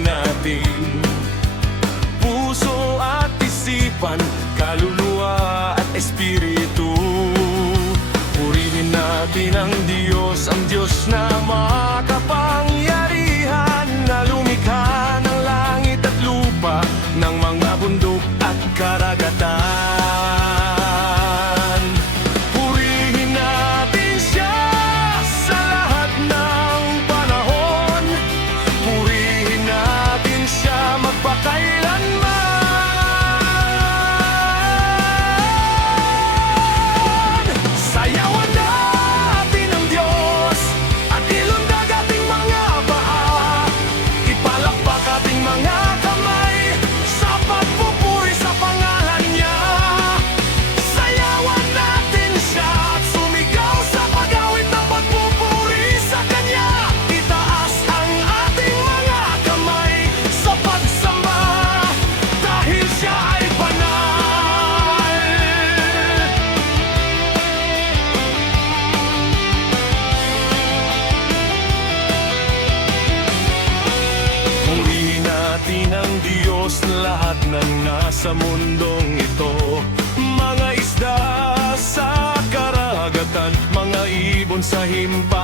natin puso at isipan, kaluluwa at espiritu. Purihin natin ang Diyos na makapangyarihan, na lumikha ng langit at lupa, ng mga bundok at karagatan. Purihin natin siya sa lahat ng panahon, purihin natin siya magpakailanman. Sayawan natin ang Diyos at ilundag ating mga paa, ipalakpak ating mga kamay sa pagpupuri sa pangalan niya. Sayawan natin siya at sumigaw sa pag-awit ng pagpupuri sa Kanya. Itaas ang ating mga kamay sa pagsamba, dahil siya ay banal. Purihin natin ang Diyos, lahat ng nasa mundong ito, mga isda sa karagatan, mga ibon sa himpa